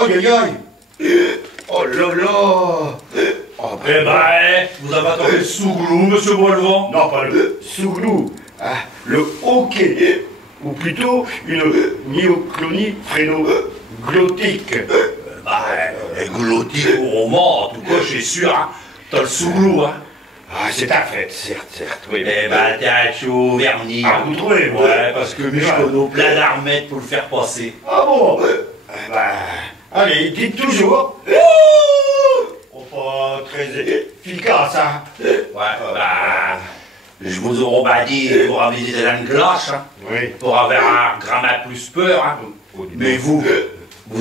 Aïe, aïe, aïe. Oh là là. Oh, Eh ben, vous avez attendu le Souglou, monsieur Boilevent? non, pas le souglou, hein, le hoquet, ou plutôt une myoclonie phrénoglottique. Glottique au roman, en tout cas, je suis sûr, hein. T'as le Souglou, hein. Ah, c'est un fait, certes, oui. Eh ben, t'as chaud vernis. Ah, vous trouvez, moi. Ouais, parce que je connais plein d'armettes pour le faire passer. Ah bon? Eh ben, allez, dites toujours. Oh, pas très efficace, hein. Ouais, bah, je vous aurais dit pour aviser la cloche, hein. Oui. Pour avoir un grammaire plus peur, hein. Mais vous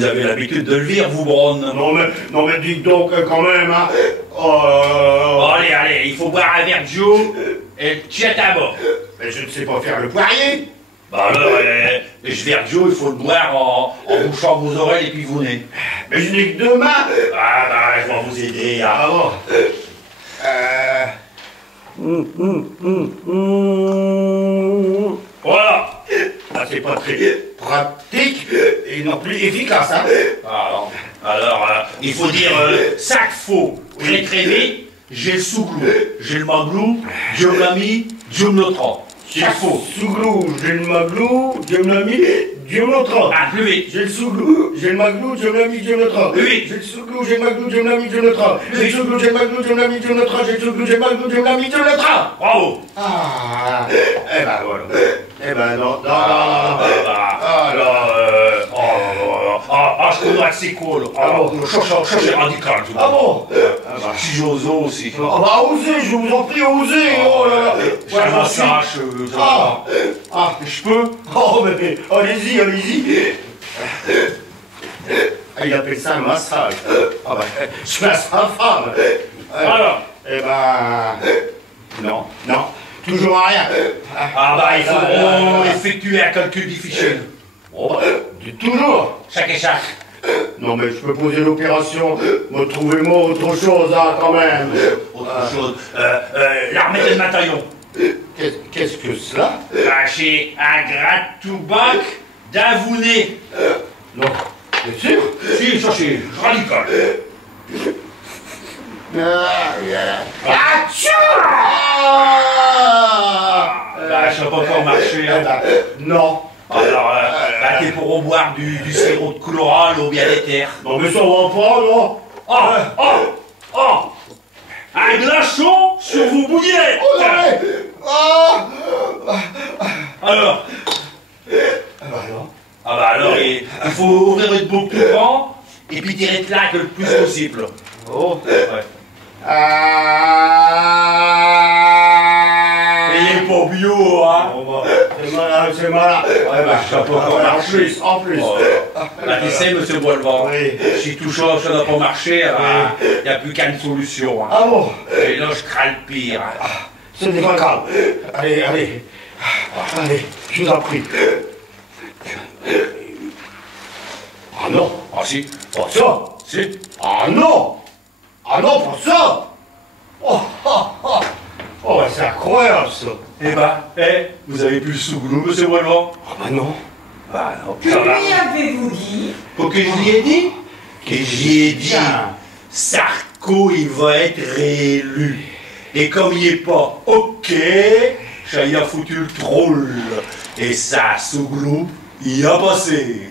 avez l'habitude de le lire, vous, Bronne. Non, mais dites donc quand même, hein. Oh là là Bon, là. allez, il faut boire un verre de Joe et le tchète à bord. Mais je ne sais pas faire le poirier. Bah alors, je verre de Joe, il faut le boire en bouchant vos oreilles et puis vos nez. Mais je n'ai que deux mains. Ah bah, je vais vous aider, hein. Ah bon. Voilà. Ah, c'est pas très pratique et non plus efficace, hein. Alors, il faut dire sac faux, très vite, j'ai le Souglou, j'ai le Maglou, Dieu me l'a mis, Dieu me le trempe. J'ai le souglou, j'ai le maglou, Dieu me l'a mis, Dieu me le trempe. Ah, plus vite. J'ai le souglou, j'ai le maglou, Dieu me l'a mis, Dieu me le trempe. Oui. J'ai le souglou, j'ai le maglou, Dieu me l'a mis, Dieu me le trempe. J'ai le souglou, j'ai le maglou, Dieu me l'a mis, Dieu me le trempe. J'ai le souglou, j'ai le maglou, Dieu me l'a mis, Dieu me le trempe. Bravo. Ah, eh ben voilà. Eh ben non. Alors, je connais que c'est cool. Alors, cherchez radical. Ah bon? Si j'ose aussi. Ah bah osez, je vous en prie, osez. Oh là là. Ça m'attache. Je peux? Oh mais allez-y. Il appelle ça un massage. Ah bah, je masse ma femme. Alors? Eh ben, non, toujours rien. Ah bah, il faut effectuer un calcul difficile. Oh bah, dites toujours. Chaque et chaque. Non mais je peux poser l'opération, me trouvez-moi autre chose, hein, quand même. Autre chose. L'armée de Mataillon. Qu'est-ce que cela? J'ai un gratte-tout-bac d'Avouné. Non, bien sûr. Si, ça c'est radical. Bah, ça peut pas encore marcher. Hein. Non. Alors, t'es pour boire du sirop de chloral ou bien d'éther. Non mais ça va pas, non. Un glaçon sur vos bouillettes. Oh non, Alors non. Ah bah alors, il faut ouvrir une boucle tout grand et puis tirer de là le plus possible. Oh. Ouais. Et il est pas bio, hein. Bon, bah, c'est malin. Ouais, bah, Ça peut pas marcher. En plus. Bah, tu sais, monsieur Boilevent, Oui. si tout ça n'a pas marché, il n'y a plus qu'une solution. Hein. Ah bon? Et là, je crains le pire. Hein. Ce n'est pas grave. Allez, je vous en prie. Ah non. Ah si, Pas ça. si. Ah non, pas ça. Oh, bah, c'est incroyable ça. Eh ben, vous avez plus le Souglou, monsieur Boilevent? Ah bah non. Bah non, Que ça va. lui avez-vous dit? Pour que je lui ai dit? Que j'y ai dit. Sarko, il va être réélu. Et comme il est pas OK, ça y a foutu le troll. Et ça, Souglou, il a passé.